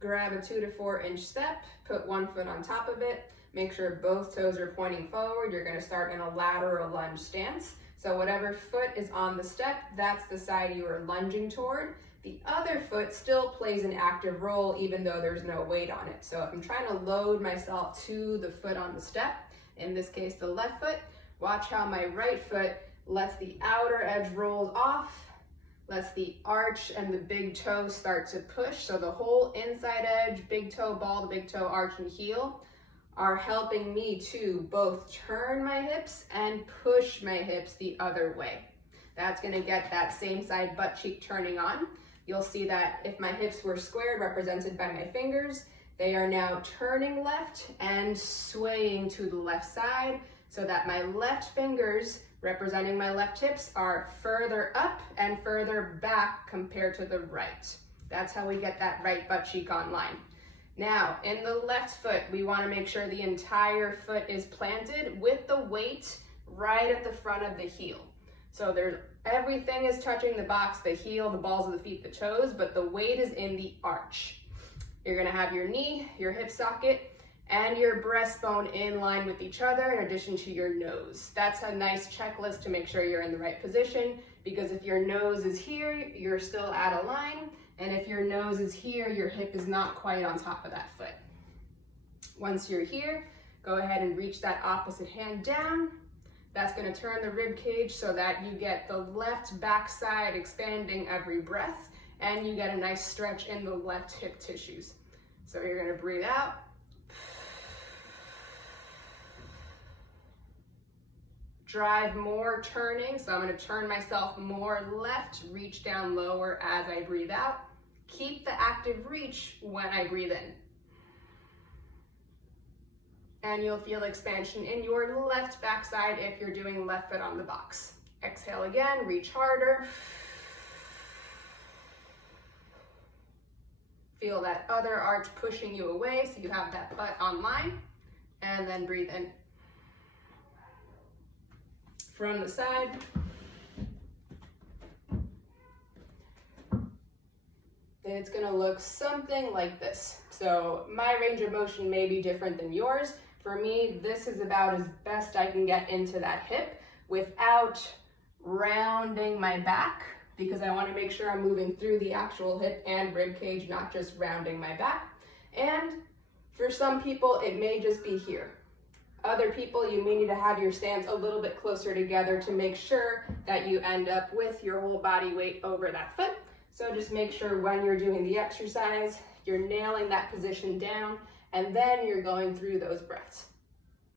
Grab a 2 to 4 inch step, put one foot on top of it, make sure both toes are pointing forward. You're gonna start in a lateral lunge stance. So whatever foot is on the step, that's the side you are lunging toward. The other foot still plays an active role even though there's no weight on it. So if I'm trying to load myself to the foot on the step, in this case the left foot, watch how my right foot lets the outer edge roll off, lets the arch and the big toe start to push. So the whole inside edge, big toe ball, the big toe arch and heel are helping me to both turn my hips and push my hips the other way. That's gonna get that same side butt cheek turning on. You'll see that if my hips were squared, represented by my fingers, they are now turning left and swaying to the left side so that my left fingers, representing my left hips, are further up and further back compared to the right. That's how we get that right butt cheek online. Now, in the left foot, we want to make sure the entire foot is planted with the weight right at the front of the heel. So everything is touching the box, the heel, the balls of the feet, the toes, but the weight is in the arch. You're going to have your knee, your hip socket, and your breastbone in line with each other in addition to your nose. That's a nice checklist to make sure you're in the right position, because if your nose is here, you're still out of line, and if your nose is here, your hip is not quite on top of that foot. Once you're here, go ahead and reach that opposite hand down. That's going to turn the rib cage so that you get the left back side expanding every breath, and you get a nice stretch in the left hip tissues. So you're going to breathe out. Drive more turning, so I'm going to turn myself more left, reach down lower as I breathe out. Keep the active reach when I breathe in. And you'll feel expansion in your left backside if you're doing left foot on the box. Exhale again, reach harder. Feel that other arch pushing you away so you have that butt on line, and then breathe in. From the side. It's gonna look something like this. So my range of motion may be different than yours. For me, this is about as best I can get into that hip without rounding my back, because I want to make sure I'm moving through the actual hip and rib cage, not just rounding my back. And for some people, it may just be here. Other people, you may need to have your stance a little bit closer together to make sure that you end up with your whole body weight over that foot. So just make sure when you're doing the exercise, you're nailing that position down, and then you're going through those breaths.